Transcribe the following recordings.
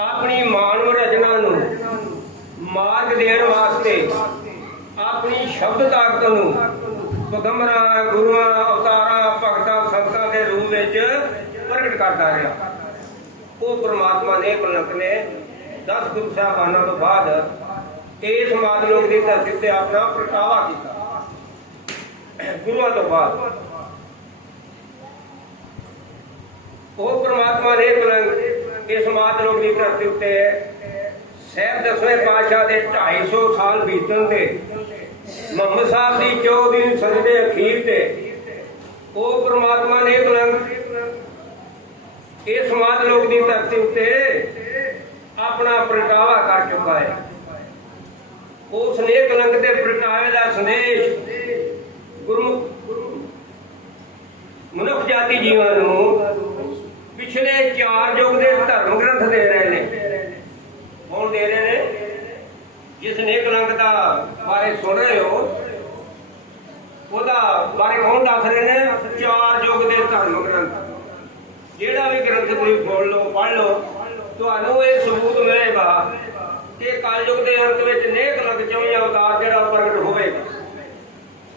ਆਪਣੀ ਮਾਨਵ ਰਚਨਾ ਨੂੰ ਮਾਰਗ ਦੇਣ ਵਾਸਤੇ, ਆਪਣੀ ਸ਼ਬਦ ਤਾਕਤ ਨੂੰ ਪਗੰਬਰਾਂ, ਗੁਰੂਆਂ, ਅਵਤਾਰਾਂ, ਭਗਤਾਂ, ਸੰਤਾਂ ਦੇ ਰੂਪ ਵਿੱਚ ਪ੍ਰਗਟ ਕਰਦਾ ਰਿਹਾ। ਉਹ ਪ੍ਰਮਾਤਮਾ ਨੇ ਕਲੰਕ ਨੇ 10 ਗੁਰੂ ਸਾਹਿਬਾਨਾਂ ਤੋਂ ਬਾਅਦ ਇਸ ਮਾਤ ਲੋਕ ਦੀ ਧਰਤੀ ਤੇ ਆਪਣਾ ਪ੍ਰਗਟਾਵਾ ਕੀਤਾ। ਗੁਰੂਆਂ ਤੋਂ ਬਾਅਦ ਉਹ ਪ੍ਰਮਾਤਮਾ ਨੇ ਕਲੰਕ ਇਸ ਮਾਤ ਲੋਕ ਦੀ ਧਰਤੀ ਉੱਤੇ ਸਹਿਬ ਦਸਵੇਂ ਪਾਤਸ਼ਾਹ ਦੇ 250 ਸਾਲ ਬੀਤਣ ਤੇ ਮੁਹੰਮਦ ਸਾਹਿਬ ਦੀ 14ਵੀਂ ਸਦੀ ਦੇ ਅਖੀਰ ਤੇ ਉਹ ਪ੍ਰਮਾਤਮਾ ਨੇ ਕਲੰਕ ਇਹ ਸਮਾਜ ਲੋਕ ਦੀ ਧਰਤੀ ਉੱਤੇ ਆਪਣਾ ਪ੍ਰਗਟਾਵਾ ਕਰ ਚੁੱਕਾ ਹੈ। ਉਸ ਨੇ ਕਲੰਕ ਦੇ ਪ੍ਰਗਟਾਵੇ ਦਾ ਸੰਦੇਸ਼ ਗੁਰਮੁਖ ਮਨੁੱਖ ਜਾਤੀ ਜੀਵਾਂ ਨੂੰ ਪਿਛਲੇ ਚਾਰ ਯੁੱਗ ਦੇ ਧਰਮ ਗ੍ਰੰਥ ਦੇ ਰਹੇ ਨੇ। ਕੌਣ ਦੇ ਰਹੇ ਨੇ। ਜਿਸ ਨੇ ਕਲੰਕ ਦਾ ਬਾਰੇ ਸੁਣ ਰਹੇ ਹੋ, ਉਹਦਾ ਬਾਰੇ ਕੌਣ ਦੱਸ ਰਹੇ ਨੇ ਚਾਰ ਯੁੱਗ ਦੇ ਧਰਮ ਗ੍ਰੰਥ। ਜਿਹੜਾ ਵੀ ਗ੍ਰੰਥ ਤੁਸੀਂ ਬੋਲ ਲਓ, ਪੜ੍ਹ ਲਓ, ਤੁਹਾਨੂੰ ਇਹ ਸਬੂਤ ਮਿਲੇਗਾ ਕਿ ਕਲਯੁਗ ਦੇ ਅੰਤ ਵਿੱਚ ਨੇਕ ਲਗ ਚੌਵੀ ਅਵਤਾਰ ਜਿਹੜਾ ਪ੍ਰਗਟ ਹੋਵੇਗਾ।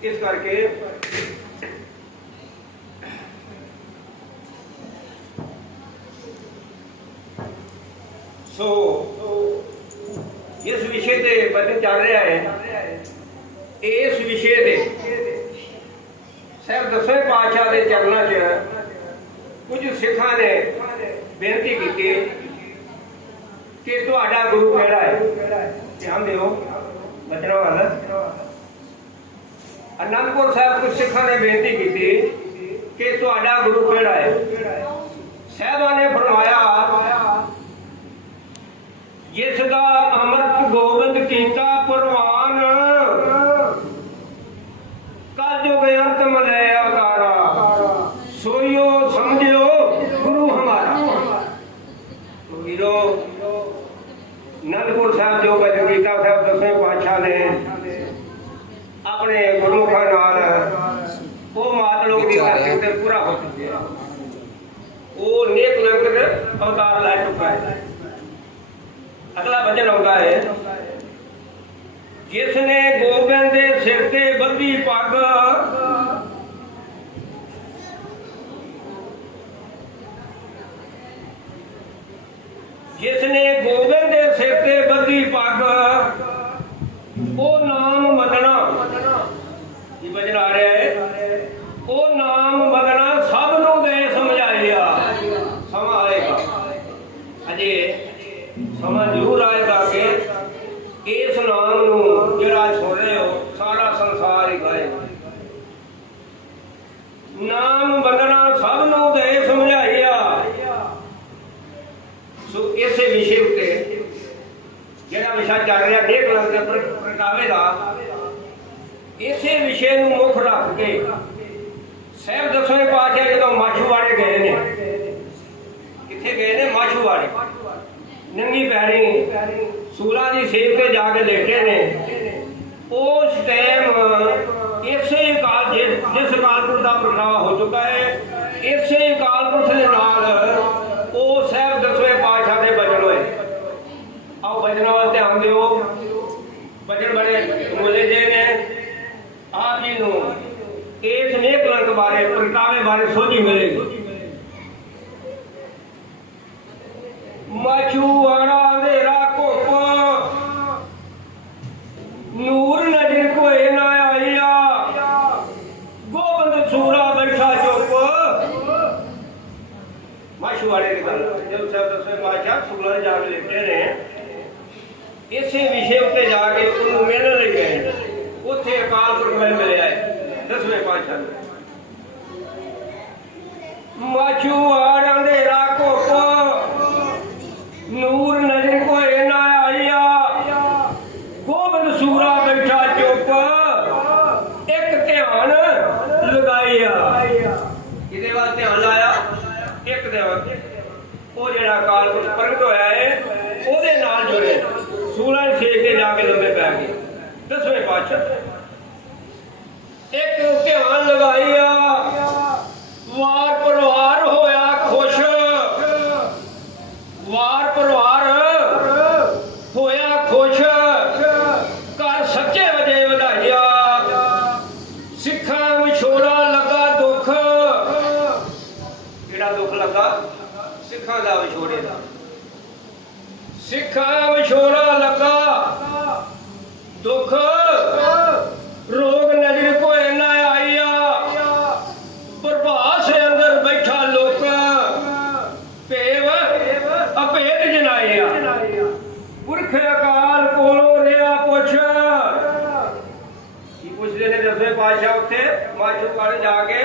ਇਸ ਕਰਕੇ ਸੋ, ਇਸ ਵਿਸ਼ੇ ਤੇ ਬਚਨ ਚੱਲ ਰਿਹਾ ਹੈ। ਇਸ ਵਿਸ਼ੇ ਦੇ ਸਾਹਿਬ ਦਸਵੇਂ ਪਾਤਸ਼ਾਹ ਦੇ ਚਰਨਾਂ 'ਚ ਕੁਝ ਸਿੱਖਾਂ ਨੇ ਬੇਨਤੀ ਕੀਤੀ ਕਿ ਤੁਹਾਡਾ ਗੁਰੂ ਕਿਹੜਾ ਹੈ। ਧਿਆਨ ਦਿਓ ਬਚਨਾਂ ਵੱਲ ਅਨੰਦਪੁਰ ਸਾਹਿਬ ਕੁਝ ਸਿੱਖਾਂ ਨੇ ਬੇਨਤੀ ਕੀਤੀ ਕਿ ਤੁਹਾਡਾ ਗੁਰੂ ਕਿਹੜਾ ਹੈ। ਸਾਹਿਬਾਂ ਨੇ ਫਰਮਾਇਆ ਜਿਸ ਦਾ ਅੰਮ੍ਰਿਤ ਗੋਬਿੰਦ ਕੀਤਾ ਪ੍ਰਵਾਨ ਕਲ ਜੋ ਅੰਤ ਮਲੇ ਅਵਤਾਰਾ ਸੋਇਓ ਸਮਝਿਓ ਗੁਰੂ ਹਮਾਰਾ ਵੀਰੋ ਨੰਦਪੁਰ ਸਾਹਿਬ ਜੋ ਬਚਨ ਕੀਤਾ ਸਾਹਿਬ ਦਸਵੇਂ ਪਾਤਸ਼ਾਹ ਨੇ ਆਪਣੇ ਗੁਰਮੁਖਾਂ ਨਾਲ ਉਹ ਮਾਤ ਲੋਕ ਦੀ ਧਰਤੀ ਤੇ ਪੂਰਾ ਹੋ ਚੁੱਕਿਆ ਉਹ ਨੇਕ ਲੰਗਰ ਅਵਤਾਰ ਲੈ ਚੁੱਕਾ ਹੈ ਅਗਲਾ ਵਚਨ ਆਉਂਦਾ ਹੈ। ਜਿਸ ਨੇ ਗੋਬਿੰਦ ਦੇ ਸਿਰ ਤੇ ਬੱਧੀ ਪੱਗ ਜਿਸ ਨੇ ਗੋਬਿੰਦ ਦੇ ਸਿਰ ਤੇ ਬੱਧੀ ਪੱਗ ਉਹ ਨਾਮ ਮੰਨਣਾ ਇਹ ਵਚਨ ਆ ਰਿਹਾ ਹੈ ਉਹ ਨਾਮ ਮੰਨਣਾ ਸਭ ਨੂੰ ਦੇ ਸਮਝਾਇਆ ਸਮਾਂ ਆਏਗਾ ਅਜੇ ਸਮਾਂ ਜ਼ਰੂਰ ਆਏਗਾ ਕਿ ਇਸ ਨਾਮ ਨੂੰ ਜਿਹੜਾ ਸੁਣ ਰਹੇ ਹੋ ਸਾਰਾ ਸੰਸਾਰ ਹੀ ਗਾਏਗਾ ਨਾਮ ਬੰਦਨਾ ਸਭ ਨੂੰ ਦੇ ਸਮਝਾਈਆ ਸੋ ਇਸੇ ਵਿਸ਼ੇ ਉੱਤੇ ਜਿਹੜਾ ਵਿਸ਼ਾ ਚੱਲ ਰਿਹਾ ਡੇਢ ਲੱਖ ਦੇ ਪ੍ਰ- ਪ੍ਰਗਟਾਵੇ ਦਾ ਇਸੇ ਵਿਸ਼ੇ ਨੂੰ ਮੁੱਖ ਰੱਖ ਕੇ ਸਹਿਬ ਦਸਵੇਂ ਪਾਤਸ਼ਾਹ ਜਦੋਂ ਮਾਛੂਵਾੜੇ ਗਏ ਨੇ ਕਿੱਥੇ ਗਏ ਨੇ ਮਾਛੂਵਾੜੇ ਨੰਗੀ ਪੈਰੀ ਸੂਲਾ ਦੀ ਸੇਵ ਤੇ ਜਾ ਕੇ ਲੇਟੇ ਨੇ। ਉਸ ਟਾਈਮ ਇਸੇ ਕਾਲ ਜਿਸ ਜਿਸ ਕਾਲਪੁਰ ਦਾ ਪ੍ਰਗਟਾਵਾ ਹੋ ਚੁੱਕਾ ਹੈ। ਇਸੇ ਕਾਲਪੁਰ ਦੇ ਨਾਲ ਉਹ ਸਹਿਬ ਦਸਵੇਂ ਪਾਤਸ਼ਾਹ ਦੇ ਬਚਨ ਹੋਏ ਆਓ ਬਚਨਾਂ ਵੱਲ ਧਿਆਨ ਦਿਓ ਬਚਨ ਬੜੇ ਮੁੱਲੇ ਦੇ ਨੇ ਆਪ ਜੀ ਨੂੰ ਇਸ ਨੇਕ ਲੰਕ ਬਾਰੇ ਪ੍ਰਗਟਾਵੇ ਬਾਰੇ ਸੋਝੀ ਮਿਲੇਗੀ ਮਛੂਆਰਾ ਦੇ ਰਾਕੋਪ ਨੂਰ ਨਜ਼ਰ ਕੋਏ ਨਾ ਆਈਆ ਗੋਬਿੰਦ ਸੂਰਾ ਬੈਠਾ ਚੁੱਪ ਮਛੂਆਰੇ ਦੀ ਗੱਲ ਜਦ ਸਾਹਿਬ ਦਸਵੇਂ ਪਾਤਸ਼ਾਹ ਸੁਗਲਾ ਜਾ ਕੇ ਲਿਖਦੇ ਨੇ ਇਸੇ ਵਿਸ਼ੇ ਉੱਤੇ ਜਾ ਕੇ ਉਹਨੂੰ ਮਿਲਣ ਲਈ ਗਏ ਉੱਥੇ ਅਕਾਲ ਪੁਰਖ ਮਿਲ ਮਿਲਿਆ ਹੈ ਦਸਵੇਂ ਪਾਤਸ਼ਾਹ ਨੂੰ ਮਛੂਆਰਾਂ ਦੇ ਰਾਕੋਪ ਨੂਰ ਨਜ਼ਰ ਕੋਏ ਨਾ ਆਈਆ ਗੋਬਿੰਦ ਸੂਰਾ ਬੈਠਾ ਚੁੱਪ। ਇੱਕ ਧਿਆਨ ਲਗਾਈਆ ਕਿਹਦੇ ਵੱਲ ਧਿਆਨ ਲਾਇਆ? ਇੱਕ ਦੇ ਵੱਲ। ਉਹ ਜਿਹੜਾ ਕਾਲ ਪੁਰਖ ਪ੍ਰਗਟ ਹੋਇਆ ਹੈ ਉਹਦੇ ਨਾਲ ਜੁੜੇ। ਸੂਰਾ ਛੇਕ ਕੇ ਜਾ ਕੇ ਲੰਬੇ ਪੈ ਗਏ। ਦਸਵੇਂ ਪਾਤਸ਼ਾਹ। ਇੱਕ ਧਿਆਨ ਲਗਾਈਆ ਵਾਰ ਪਰਿਵਾਰ ਹੋਇਆ ਖੁਸ਼ ਵਾਰ ਪਰਿਵਾਰ ਸਿੱਖਾਂ ਦਾ ਵਿਛੋੜੇ ਦਾ। ਸਿੱਖਾਂ ਵਿਛੋੜਾ ਲੱਗਾ। ਦੁੱਖ, ਰੋਗ ਨਜ਼ਰ ਕੋਏ ਨਾ ਆਈਆ ਪ੍ਰਭਾਸ ਅੰਦਰ ਬੈਠਾ ਲੋਕ, ਭੇਵ ਅਭੇਦ ਜਨਾਇਆ। ਪੁਰਖ ਅਕਾਲ ਕੋਲੋਂ ਰਿਆ ਪੁੱਛ। ਕੀ ਪੁੱਛਦੇ ਨੇ ਦਸਵੇਂ ਪਾਤਸ਼ਾਹ ਉੱਥੇ? ਮਾਛੂ ਕਾਲੇ ਜਾ ਕੇ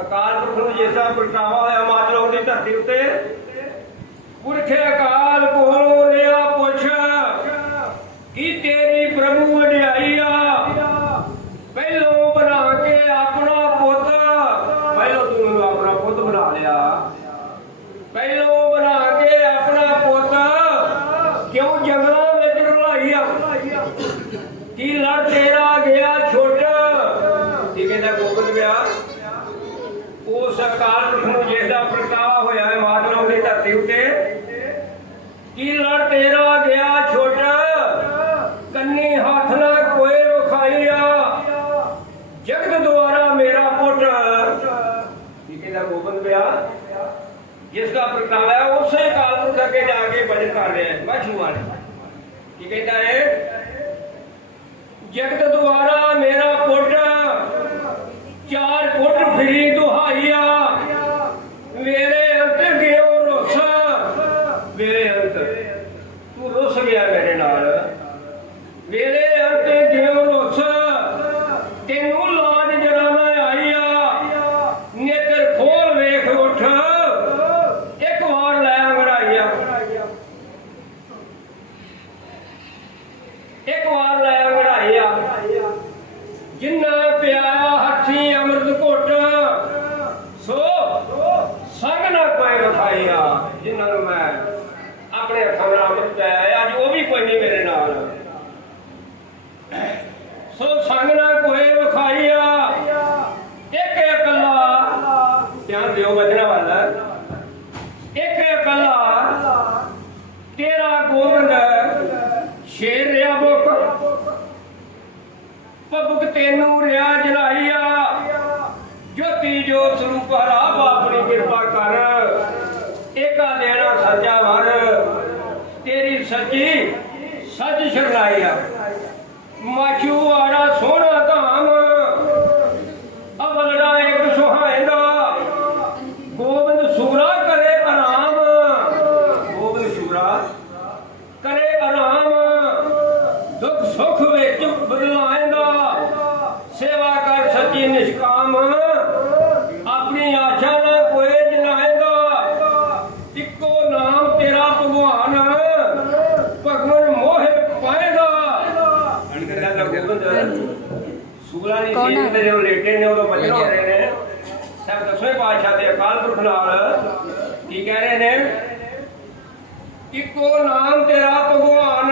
ਅਕਾਲ ਪੁਰਖ ਨੂੰ ਜਿਸਾ ਪ੍ਰਗਟਾਵਾ ਹੋਇਆ ਮਾਤਲੋਂ ਦੀ ਧਰਤੀ ਉੱਤੇ। ਪੁਰਖ ਅਕਾਲ ਕੋਲੋਂ ਰਿਆ ਪੁੱਛ, ਕੀ ਤੇਰੀ ਪ੍ਰਭੂ ਵਡਿਆਈ ਆ? querido. ਸੱਚ ਸ਼ਰਨਾਈਆ ਮਾਛੂ ਸੋਹਣਾ ਧਾਮ। ਅਵਲੜਾ ਇੱਕ ਸੁਹਾਇਦਾ। ਗੋਬਿੰਦ ਸੂਰਾ ਕਰੇ ਆਰਾਮ। ਗੋਬਿੰਦ ਸੂਰਾ ਕਰੇ ਆਰਾਮ। ਦੁੱਖ ਸੁੱਖ ਵਿੱਚ ਬਦਲਾਏਂਦਾ ਸੇਵਾ ਕਰ ਸੱਚੀ ਨਿਸ਼ਕਾਮ ਆਪਣੀ ਆਸ਼ਾ ਨਾ ਕੋਈ ਜਨਾਏਂਦਾ ਇੱਕੋ ਨਾਮ ਤੇਰਾ ਭਗਵਾਨ ਭਗਵਾਨ ਮੋਹਿ ਪਾਏਗਾ ਅਣਕਰਦਾ ਦਾ ਗੋਬਿੰਦ ਸੂਲਾ ਦੀ ਕੌਣ ਹੈ? ਤੇ ਜਦੋਂ ਲੇਟੇ ਨੇ ਉਦੋਂ ਬਚਨ ਹੋ ਰਹੇ ਨੇ। ਸਭ ਦਸਵੇਂ ਪਾਤਸ਼ਾਹ ਦੇ ਅਕਾਲ ਪੁਰਖ ਨਾਲ ਕੀ ਕਹਿ ਰਹੇ ਨੇ? ਇੱਕੋ ਨਾਮ ਤੇਰਾ ਭਗਵਾਨ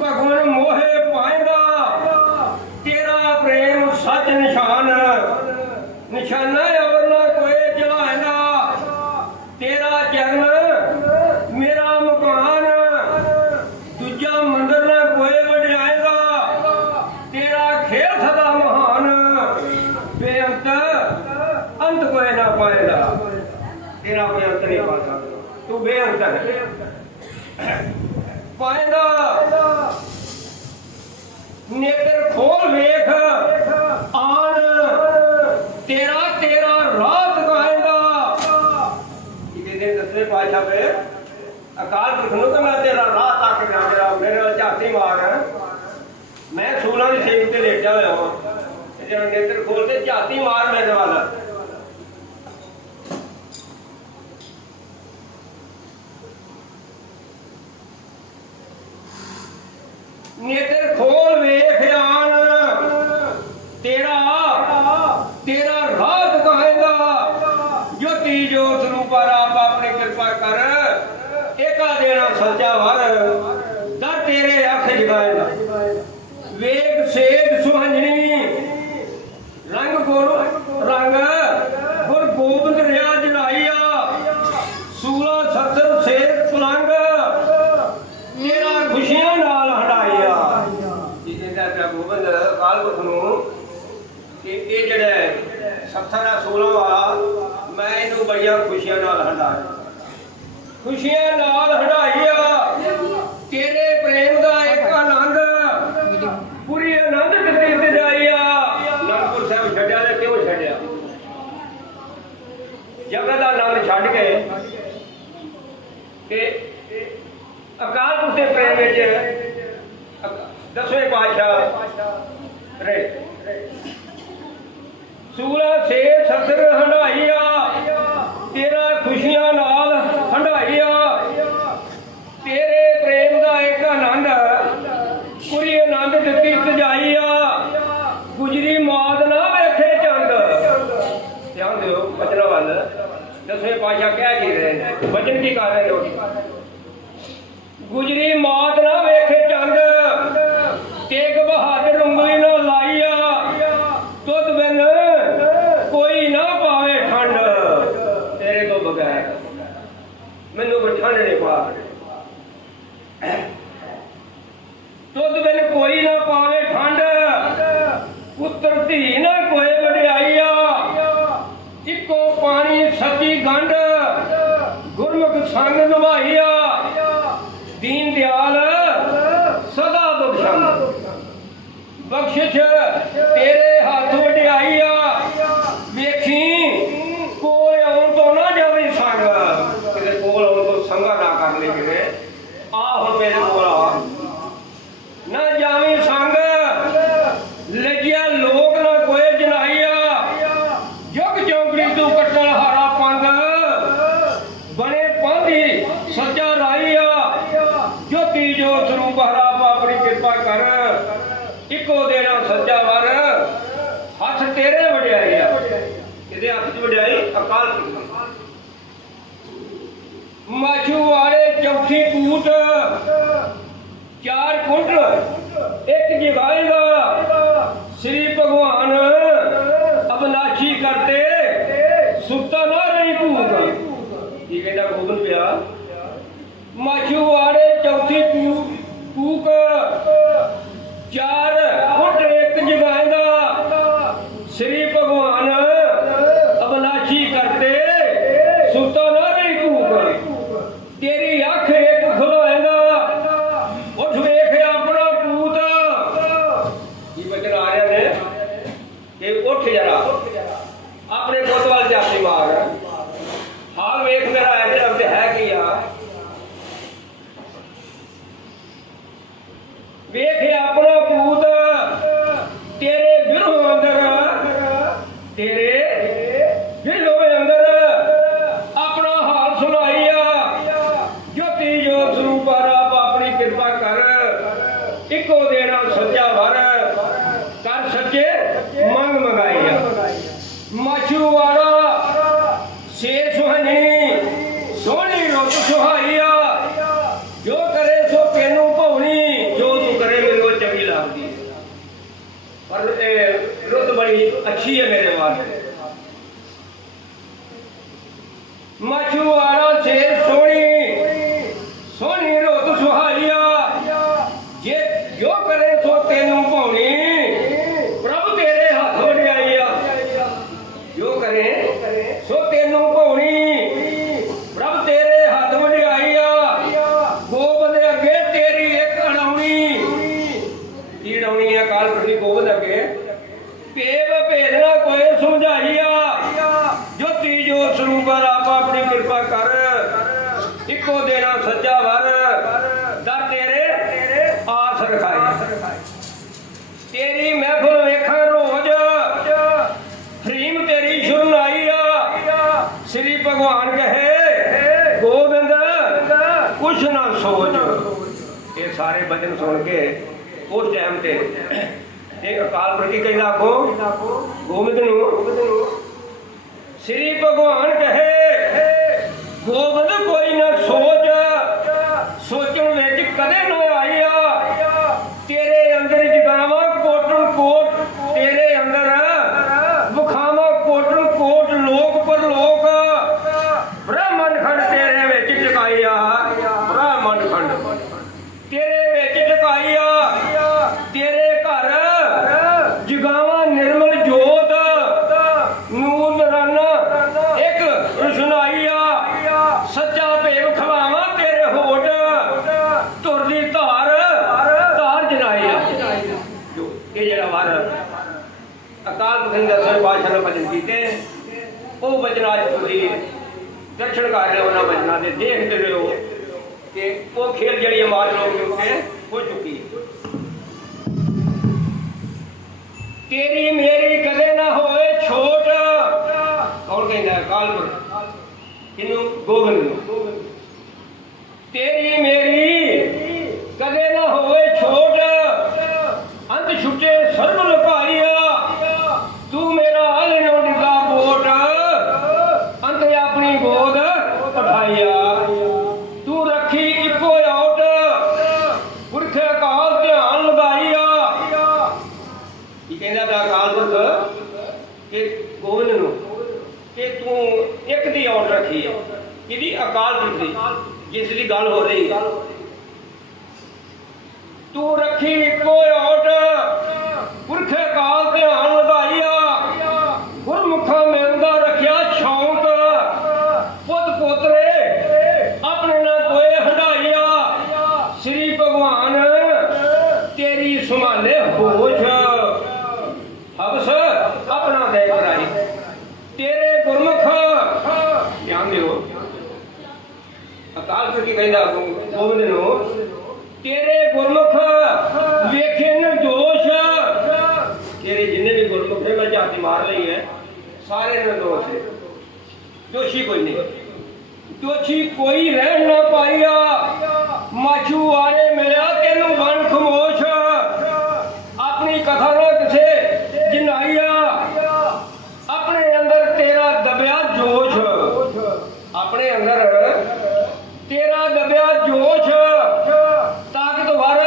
ਭਗਵਾਨ ਮੋਹੇ ਪਾਇਂਦਾ। ਤੇਰਾ ਪ੍ਰੇਮ ਸੱਚ ਨਿਸ਼ਾਨ ਨਿਸ਼ਾਨਾ ਹੋਰ ਨਾ ਕੋਈ ਚਲਾਇਂਦਾ ਤੇਰਾ ਚਰਨ ਮੇਰਾ ਮਕਾਨ ਦੂਜਾ ਮੰਦਰ ਨਾ ਕੋਈ ਵਡਿਆਏਗਾ ਤੇਰਾ ਖੇਲ ਸਦਾ ਮਹਾਨ ਬੇਅੰਤ ਅੰਤ ਕੋਈ ਨਾ ਪਾਏਗਾ ਤੇਰਾ ਕੋਈ ਅੰਤ ਨਹੀਂ ਪਾ ਸਕਦਾ। ਤੂੰ ਬੇਅੰਤ ਹੈ। ਪਾਏਗਾ ਨੇਤਰ ਖੋਲ ਵੇਖ। ਆਣ। ਤੇਰਾ ਤੇਰਾ ਰਾਤ ਗਾਏਗਾ ਇਹਦੇ ਦਿਨ ਦਸਵੇਂ ਪਾਤਸ਼ਾਹ ਵੇ ਅਕਾਲ ਪੁਰਖ ਨੂੰ ਤਾਂ ਮੈਂ ਤੇਰਾ ਰਾਹ ਤੱਕ ਗਿਆ ਤੇਰਾ ਮਾਰ ਮੈਂ ਸੂਲਾਂ ਦੀ ਸੇਵ ਤੇ ਲੇਟਿਆ ਹੋਇਆ ਹਾਂ ਜਿਹੜਾ ਨੇਤਰ ਖੋਲ ਕੇ ਝਾਤੀ ਮਾਰ ਮੇਰੇ ਵੱਲ ਨੇਤਰ ਖੋਲ ਵੇਖ ਆਣ ਤੇਰਾ ਤੇਰਾ ਰਾਹ ਕਹੇਗਾ ਜੋਤੀ ਜੋਤ ਨੂੰ ਪਰ ਆਪ ਆਪਣੀ ਕਿਰਪਾ ਕਰ। ਏਕਾ ਦੇਣਾ ਸੱਚਾ ਵਰ। Yeah. ਕਮੇਟੀ ਕਰ ਰਹੇ ਹੋ ਮਾਛੂ ਵਾਲੇ ਚੌਥੀ ਕੂਟ, ਚਾਰ ਕੁੰਟ ਇੱਕ ਜਗਾਏਗਾ ਸ੍ਰੀ ਭਗਵਾਨ ਅਬਨਾਸ਼ੀ ਕਰਤੇ, ਸੁੱਤਾ ਨਾ ਰਹੀ ਭੂਤ ਇਹ ਕਹਿੰਦਾ ਗੋਬਿੰਦ ਪਿਆ। ਮਾਛੂ ਇੱਕੋ ਦੇਣਾ ਸੱਚਾ ਵਰ ਕਰ ਸੱਚੇ ਮੰਗ ਮੰਗਾਈਆ ਮਾਛੂ ਵਾਲਾ ਸੇ ਸੁਹਣੀ, ਸੋਹਣੀ ਰੁੱਤ ਸੁਹਾਈਆ ਜੋ ਕਰੇ ਸੋ ਤੈਨੂੰ ਭਉਣੀ ਜੋ ਤੂੰ ਕਰੇ ਮੈਨੂੰ ਚੰਗੀ ਲੱਗਦੀ ਪਰ ਇਹ ਰੁੱਤ ਬੜੀ ਅੱਛੀ ਹੈ ਮੇਰੇ ਵਾਸਤੇ। ਮਾਛੂ ਵਾਲਾ ਭੇਵ ਭੇਦਣਾ ਕੋਈ ਸਮਝਾਈਆ? ਜੋ ਤੀਜੋ ਸਰੂਪ ਆਪ ਆਪਣੀ ਕਿਰਪਾ ਕਰ। ਇੱਕੋ ਦੇਣਾ ਸੱਚਾ ਵਰ ਦਾ ਤੇਰੇ ਆਸ ਰਖਾਈ ਤੇਰੀ ਮਹਿਫਲ ਵੇਖਾਂ ਰੋਜ਼ ਹਰੀਮ ਤੇਰੀ ਸ਼ਰਨ ਆਈ ਆ। ਸ੍ਰੀ ਭਗਵਾਨ ਕਹੇ, ਗੋਬਿੰਦ, ਕੁਛ ਨਾ ਸੋਚ। ਇਹ ਸਾਰੇ ਬਚਨ ਸੁਣ ਕੇ ਉਸ ਟਾਈਮ ਤੇ ඒ काल प्रति कैला को गोविंद नु श्री भगवान कहे गोविंद ਤੇਰੀ ਮੇਰੀ ਕਦੇ ਨਾ ਹੋਏ ਛੋਟ। ਕੌਣ ਕਹਿੰਦਾ? ਹੈ? ਕਾਲਪੁਰ ਕਿਨੂੰ ਗੋਬਿੰਦ ਨੂੰ ਤੇਰੀ ਮੇਰੀ ਕਦੇ ਨਾ ਹੋਵੇ ਛੋਟ ਅੰਤ ਛੁੱਟੇ ਸਰਬ ਲੁਕਾਈਆ ਤੂੰ ਮੇਰਾ ਹਲਿਓ ਡਿੱਗਾ ਬੋਟ ਅੰਤ ਆਪਣੀ ਗੋਦ ਉਠਾਈਆ ਤੂੰ ਰੱਖੀ ਇੱਕੋ ਔਟ ਪੁਰਖੇ ਕਾਲ ਧਿਆਨ ਲਗਾਈਆ ਕੀ ਕਹਿੰਦਾ ਪਿਆ ਅਕਾਲ ਪੁਰਖ ਕਿ ਗੋਬਿੰਦ ਨੂੰ ਕਿ ਤੂੰ ਇੱਕ ਦੀ ਔਟ ਰੱਖੀ ਹੈ ਕਿਹਦੀ ਅਕਾਲ ਪੁਰਖ ਦੀ ਜਿਸ ਦੀ ਗੱਲ ਹੋ ਰਹੀ ਹੈ। ਤੂੰ ਰੱਖੀ ਇੱਕੋ ਔਟ ਪੁਰਖੇ ਕਾਲ ਧਿਆਨ ਲਗਾਈਆ ਗੁਰਮੁਖਾਂ ਮਿਲਦਾ ਰੱਖਿਆ ਸ਼ੌਂਕ ਪੁੱਤ ਪੋਤਰੇ ਆਪਣੇ ਨਾਲ ਕੋਏ ਹੰਡਾਈਆ ਸ੍ਰੀ ਭਗਵਾਨ ਤੇਰੀ ਸੰਭਾਲੇ ਹੋਸ਼ ਹਵਸ ਆਪਣਾ ਦੇ ਕਰਾਈ ਤੇਰੇ ਗੁਰਮੁਖ ਧਿਆਨ ਦਿਓ ਅਕਾਲ ਪੁਰਖ ਕੀ ਕਹਿੰਦਾ ਗੋਬਿੰਦ ਨੂੰ ਤੇਰੇ ਗੁਰਮੁਖ ਵੇਖੇ ਨ ਦੋਸ਼ ਤੇਰੇ ਜਿੰਨੇ ਵੀ ਗੁਰਮੁਖ ਨੇ ਮੈਂ ਜਾਤੀ ਮਾਰ ਲਈ ਹੈ ਸਾਰੇ ਨੇ ਦੋਸ਼ ਹੈ ਦੋਸ਼ੀ ਕੋਈ ਨਹੀਂ ਦੋਸ਼ੀ ਕੋਈ ਰਹਿਣ ਨਾ ਪਾਇਆ। ਮਾਛੂ ਆਰੇ ਮਿਲਿਆ ਤੈਨੂੰ ਬਣ ਖਮੋਸ਼ ਆਪਣੀ ਕਥਾ ਨਾ ਕਿਸੇ ਜਿਨਾਈਆ ਆਪਣੇ ਅੰਦਰ ਤੇਰਾ ਦਬਿਆ ਜੋਸ਼ ਆਪਣੇ ਅੰਦਰ ਤੇਰਾ ਦਬਿਆ ਜੋਸ਼ ਤਾਕਤਵਰ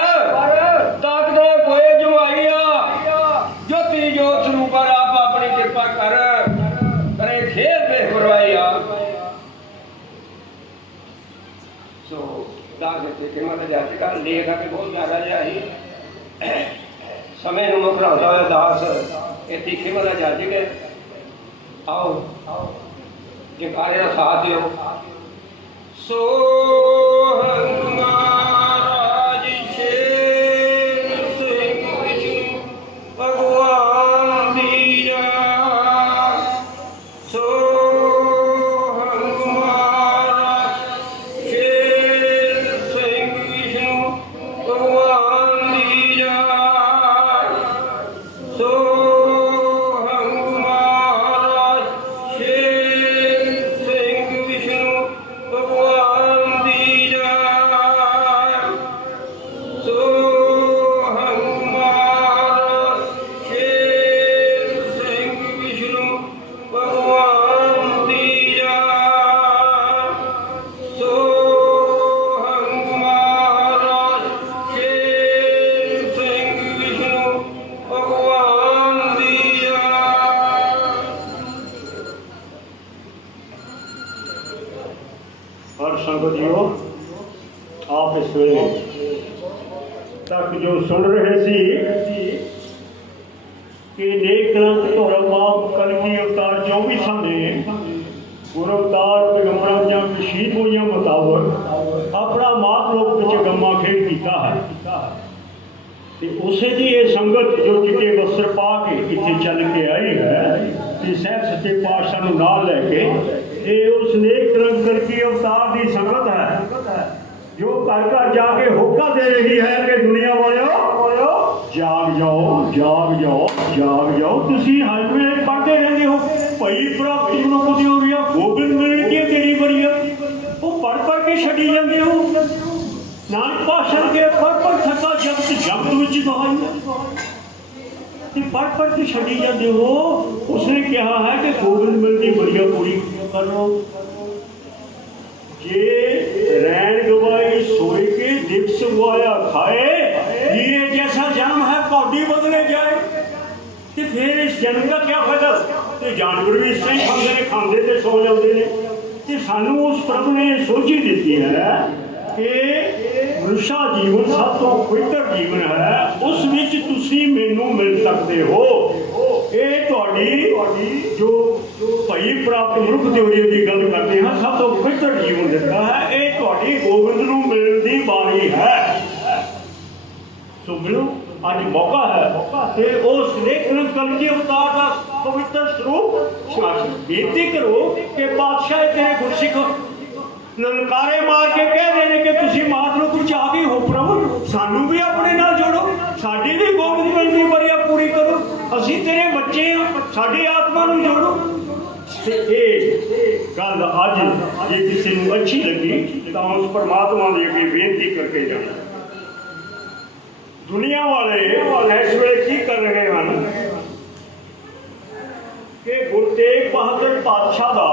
ਤਾਕਤ ਕੋਏ ਜਮਾਈਆ ਜੋਤੀ ਜੋਤ ਸਰੂਪ ਆਪ ਆਪਣੀ ਕਿਰਪਾ ਕਰ ਕਰੇ ਖੇਰ ਦੇ ਕਰਵਾਈਆ ਸੋ ਦਾਗ ਤੇ ਕਿ ਕੇ ਬਹੁਤ ਜ਼ਿਆਦਾ ਜਿਹਾ ਹੀ ਸਮੇਂ ਨੂੰ ਮੁਕਰਾਉਂਦਾ ਹੋਇਆ ਦਾਸ। ਇਹ ਤੀਖੇ ਵਾਲਾ ਜਾ ਕੇ ਆਓ। ਜੇ ਕਾਰੇ ਦਾ ਸਾਥ ਦਿਓ। ਸੋ ਅਵਤਾਰ ਦੀ ਸੰਗਤ ਹੈ। ਜੋ ਘਰ ਘਰ ਜਾ ਕੇ ਹੋਕਾ ਦੇ ਰਹੀ ਹੈ ਕਿ ਦੁਨੀਆ ਵਾਲਿਓ ਜਾਗ ਜਾਓ, ਜਾਗ ਤੁਸੀਂ ਹਰ ਵੇਲੇ ਪੜ੍ਹਦੇ ਰਹਿੰਦੇ ਹੋ। ਭਈ ਪ੍ਰਾਪਤੀ ਨੂੰ ਕੁਝ ਹੋ ਰਿਹਾ ਗੋਬਿੰਦ ਮਿਲ ਕੇ ਤੇਰੀ ਬਰੀਆ ਉਹ ਪੜ ਪੜ ਕੇ ਛੱਡੀ ਜਾਂਦੇ ਹੋ। ਨਾਨਕ ਪਾਸ਼ਾ ਕੇ ਪੜ ਪੜ ਥੱਕਾ ਜਗਤ ਜਗਤ ਵਿੱਚ ਦਹਾਈ ਤੇ ਪੜ ਪੜ ਕੇ ਛੱਡੀ ਜਾਂਦੇ ਹੋ। ਉਸਨੇ ਕਿਹਾ ਹੈ ਕਿ ਗੋਬਿੰਦ ਮਿਲਦੀ ਬੜੀਆ ਪੂਰੀ। ਕਰੋ ਜੇ ਰੈਣ ਗਵਾਈ ਸੋਈ ਕੇ ਵਾਇਆ ਖਾਏ ਹੀਰੇ ਜੈਸਾ ਜਨਮ ਹੈ ਕੌਡੀ ਬਦਲੇ ਜਾਏ। ਤੇ ਫਿਰ ਇਸ ਜਨਮ ਦਾ ਕੀ ਫਾਇਦਾ? ਤੇ ਜਾਨਵਰ ਵੀ ਇਸ ਹੀ ਖਾਂਦੇ ਨੇ ਖਾਂਦੇ ਤੇ ਸੌ ਜਾਂਦੇ ਨੇ। ਤੇ ਸਾਨੂੰ ਉਸ ਪ੍ਰਭੂ ਨੇ ਸੋਝੀ ਦਿੱਤੀ ਹੈ ਕਿ ਮਨੁੱਖਾ ਜੀਵਨ ਸਭ ਤੋਂ ਪਵਿੱਤਰ ਜੀਵਨ ਹੈ। ਉਸ ਵਿੱਚ ਤੁਸੀਂ ਮੈਨੂੰ ਮਿਲ ਸਕਦੇ ਹੋ। ਇਹ ਤੁਹਾਡੀ ਜੋ ਭਈ ਪ੍ਰਾਪਤ ਮਨੁੱਖ ਦੇ ਹੋਏ ਦੀ ਗੱਲ ਕਰਦੇ ਹਾਂ, ਸਭ ਤੋਂ ਪਵਿੱਤਰ ਜੀਵਨ ਦਿੱਤਾ ਹੈ, ਇਹ ਤੁਹਾਡੀ ਗੋਬਿੰਦ ਨੂੰ ਮਿਲਣ ਦੀ ਬਾਣੀ ਹੈ। ਸੋ ਮਿਲੋ, ਅੱਜ ਮੌਕਾ ਹੈ। ਤੇ ਉਸ ਨੇਕ ਰੰਗ ਕਲਕੀ ਅਵਤਾਰ ਦਾ ਪਵਿੱਤਰ ਸਰੂਪ। ਬੇਨਤੀ ਕਰੋ ਕਿ ਬਾਦਸ਼ਾਹ ਇਹ ਗੁਰਸਿੱਖ। ਲਲਕਾਰੇ ਮਾਰ ਕੇ ਕਹਿ ਰਹੇ ਨੇ ਕਿ ਤੁਸੀਂ ਮਾਤਰਕ ਵਿੱਚ ਆ ਗਏ ਹੋ, ਪ੍ਰਭੂ। ਸਾਨੂੰ ਵੀ ਆਪਣੇ ਨਾਲ ਜੋੜੋ। ਸਾਡੀ ਵੀ ਗੋਬਿੰਦ ਮਿਲਦੀ ਮਰਿਆ ਪੂਰੀ ਕਰੋ। ਅਸੀਂ ਤੇਰੇ ਬੱਚੇ ਆ ਸਾਡੀ ਆਤਮਾ ਨੂੰ ਜੋੜੋ। ਤੇ ਇਹ ਗੱਲ ਅੱਜ ਜੇ ਕਿਸੇ ਨੂੰ ਅੱਛੀ ਲੱਗੀ, ਤਾਂ ਉਸ ਪਰਮਾਤਮਾ ਦੇ ਅੱਗੇ ਬੇਨਤੀ ਕਰਕੇ ਜਾਣਾ। ਦੁਨੀਆ ਵਾਲੇ ਇਸ ਵੇਲੇ ਕੀ ਕਰ ਰਹੇ ਹਨ? ਕਿ ਗੁਰੂ ਤੇਗ ਬਹਾਦਰ ਪਾਤਸ਼ਾਹ ਦਾ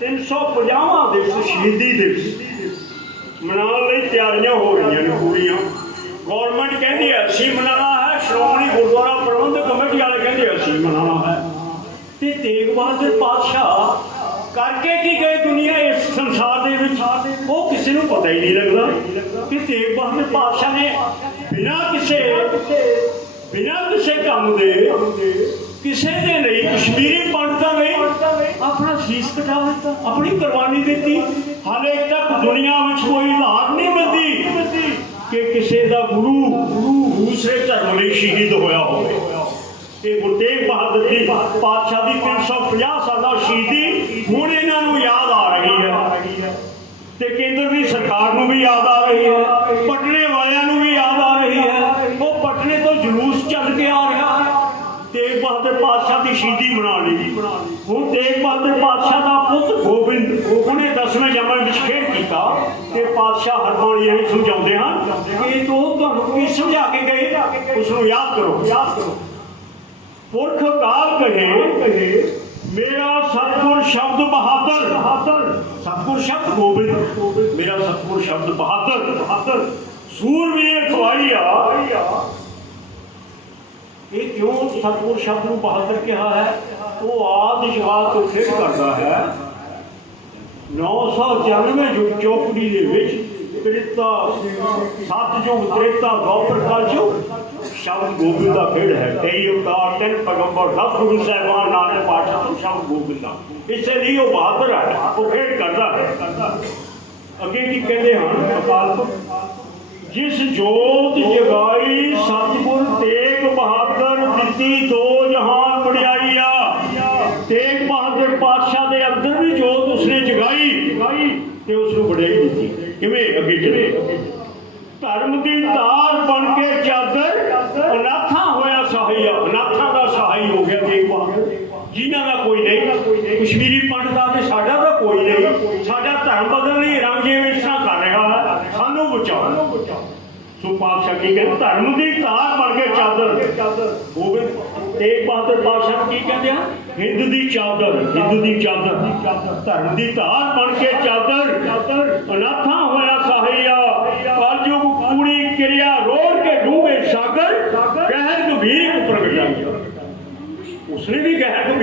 350ਵਾਂ ਦਿਵਸ ਸ਼ਹੀਦੀ ਦਿਵਸ ਮਨਾਉਣ ਲਈ ਤਿਆਰੀਆਂ ਹੋ ਰਹੀਆਂ ਨੇ ਪੂਰੀਆਂ। ਗਵਰਨਮੈਂਟ ਕਹਿੰਦੀ ਹੈ, ਅਸੀਂ ਮਨਾਉਣਾ ਹੈ ਸ਼੍ਰੋਮਣੀ ਗੁਰਦੁਆਰਾ ਪ੍ਰਬੰਧਕ ਕਮੇਟੀ ਵਾਲੇ ਕਹਿੰਦੇ ਅਸੀਂ ਮਨਾਉਣਾ ਹੈ। ਤੇ ਤੇਗ ਬਹਾਦਰ ਪਾਤਸ਼ਾਹ ਕਰਕੇ ਕੀ ਗਏ ਦੁਨੀਆ ਇਸ ਸੰਸਾਰ ਦੇ ਵਿੱਚ? ਉਹ ਕਿਸੇ ਨੂੰ ਪਤਾ ਹੀ ਨਹੀਂ ਲੱਗਦਾ ਕਿ ਤੇਗ ਬਹਾਦਰ ਪਾਤਸ਼ਾਹ ਨੇ ਬਿਨਾਂ ਕਿਸੇ ਬਿਨਾਂ ਕਿਸੇ ਕੰਮ ਦੇ, ਕਿਸੇ ਦੇ ਲਈ ਕਸ਼ਮੀਰੀ ਪੰਡਤਾਂ ਲਈ ਆਪਣਾ ਸੀਸ ਕਟਾ ਦਿੱਤਾ, ਆਪਣੀ ਕੁਰਬਾਨੀ ਦਿੱਤੀ। ਹਾਲੇ ਤੱਕ ਦੁਨੀਆ ਵਿੱਚ ਕੋਈ ਹਾਲਾਤ ਨਹੀਂ ਮਿਲਦੀ ਕਿ ਕਿਸੇ ਦਾ ਗੁਰੂ ਦੂਸਰੇ ਧਰਮ ਲਈ ਸ਼ਹੀਦ ਹੋਇਆ ਹੋਵੇ। ਇਹ ਗੁਰੂ ਤੇਗ ਬਹਾਦਰ ਜੀ ਪਾਤਸ਼ਾਹ ਦੀ 350 ਸਾਲਾ ਸ਼ਹੀਦੀ ਹੁਣ ਇਹਨਾਂ ਨੂੰ ਯਾਦ ਆ ਰਹੀ ਹੈ। ਤੇ ਕੇਂਦਰ ਦੀ ਸਰਕਾਰ ਨੂੰ ਵੀ ਯਾਦ ਆ ਰਹੀ ਹੈ, ਪਟਨੇ ਵਾਲਿਆਂ ਨੂੰ ਵੀ ਯਾਦ ਆ ਰਹੀ ਹੈ। ਉਹ ਪਟਨੇ ਤੋਂ ਜਲੂਸ ਚੱਲ ਕੇ ਆ ਰਿਹਾ ਹੈ। ਤੇਗ ਬਹਾਦਰ ਪਾਤਸ਼ਾਹ ਦੀ ਸ਼ਹੀਦੀ ਮਨਾ ਲਈ। ਹੁਣ ਤੇਗ ਬਹਾਦਰ ਪਾਤਸ਼ਾਹ ਦਾ ਪੁੱਤ ਗੋਬਿੰਦ, ਉਹਨੇ ਦਸਵੇਂ ਜਮਨ ਵਿੱਚ ਖੇਡ ਕੀਤਾ ਕਿ ਪਾਤਸ਼ਾਹ ਹਰਮਨ ਇਹ ਸਮਝਾਉਂਦੇ ਹਨ ਕਿ ਤੂੰ ਤੁਹਾਨੂੰ ਕੀ ਸਮਝਾ ਕੇ ਗਏ ਉਸ ਨੂੰ ਯਾਦ ਕਰੋ ਯਾਦ ਕਰੋ। ਪੁਰਖ ਕਾਲ ਕਹੇ ਮੇਰਾ ਸਤਿਗੁਰ ਸ਼ਬਦ ਬਹਾਦਰ। ਸਤਿਗੁਰ ਸ਼ਬਦ ਗੋਬਿੰਦ। ਮੇਰਾ ਸਤਿਗੁਰ ਸ਼ਬਦ ਬਹਾਦਰ। ਬਹਾਦਰ। ਸੂਰਵੀਰ ਖਵਾਈਆ ਇਹ ਕਿਉਂ ਸਤਿਗੁਰ ਸ਼ਬਦ ਨੂੰ ਬਹਾਦਰ ਕਿਹਾ ਹੈ? ਉਹ ਆਦ ਜਵਾਬ ਤੋਂ ਖੇਡ ਕਰਦਾ ਹੈ। 999 ਯੁੱਗ ਚੌਕੜੀ ਦੇ ਵਿੱਚ ਤ੍ਰੇਤਾ ਸੱਤ ਯੁੱਗ ਤ੍ਰੇਤਾ ਗੋਪਰ ਕਲਯੁਗ ਸ਼ਬਦ ਗੋਬਿੰਦ ਦਾ ਖੇਡ ਹੈ। ਤੇਈ ਅਵਤਾਰ, ਤਿੰਨ ਪੈਗੰਬਰ, ਦਸ ਗੁਰੂ ਸਾਹਿਬਾਨ, ਨਾਨਕ ਪਾਤਸ਼ਾਹ ਸ਼ਬਦ ਗੋਬਿੰਦ ਦਾ। ਇਸੇ ਲਈ ਉਹ ਬਹਾਦਰ ਹੈ। ਉਹ ਖੇਡ ਕਰਦਾ ਹੈ। ਅੱਗੇ ਕੀ ਕਹਿੰਦੇ ਹਨ? ਅਕਾਲ ਜਿਸ ਜੋਤ ਜਗਾਈ ਸਤਿਗੁਰ ਤੇਗ ਬਹਾਦਰ ਦਿੱਤੀ ਦੋ ਜਹਾਨ ਵਡਿਆਈਆ ਤੇਗ ਬਹਾਦਰ ਪਾਤਸ਼ਾਹ ਦੇ ਅੰਦਰ ਵੀ ਜੋਤ ਉਸਨੇ ਜਗਾਈ। ਤੇ ਉਸ ਨੂੰ ਵਡਿਆਈ ਦਿੱਤੀ। ਕਿਵੇਂ? ਅੱਗੇ ਚਲੇ। ਧਰਮ ਦੀ ਤਾਰ ਬਣ ਕੇ ਚਾਦਰ ਅਨਾਥਾ ਹੋਇਆ ਸਹਾਈਆ ਅਨਾਥਾਂ ਦਾ ਸਹਾਈ ਹੋ ਗਿਆ ਤੇਗ ਬਹਾਦਰ ਜਿਨ੍ਹਾਂ ਦਾ ਕੋਈ ਨਹੀਂ, ਕਸ਼ਮੀਰੀ ਪੰਡਤਾਂ ਦੇ ਸਾਡਾ ਤਾਂ ਕੋਈ ਨਹੀਂ। ਸਾਡਾ ਧਰਮ ਬਦਲਣ ਲਈ ਰੰਗਜੀਤ ਇਸ ਤਰ੍ਹਾਂ ਕਰ ਰਿਹਾ ਹੈ ਸਾਨੂੰ ਬਚਾਓ। ਸੋ ਪਾਤਸ਼ਾਹ ਕੀ ਕਹਿੰਦੇ? ਧਰਮ ਦੀ ਧਾਰ ਬਣ ਕੇ ਚਾਦਰ। ਗੋਬਿੰਦ, ਤੇਗ ਬਹਾਦਰ ਪਾਤਸ਼ਾਹ ਕੀ ਕਹਿੰਦੇ ਆ? ਹਿੰਦ ਦੀ ਚਾਦਰ, ਹਿੰਦ ਦੀ ਚਾਦਰ। ਧਰਮ ਦੀ ਧਾਰ ਬਣ ਕੇ ਚਾਦਰ। ਅਨਾਥਾ ਹੋਇਆ ਸਹਾਈਆ ਕਲਯੁਗ ਕੂੜੀ ਕਿਰਿਆ ਰੋੜ ਕੇ ਡੂਬੇ ਸਾਗਰ, ਗਹਿਰ ਗੰਭੀਰ ਪ੍ਰਗਟਾਈਆ ਉਸਨੇ ਵੀ ਗਹਿਰ ਗੰਭੀਰ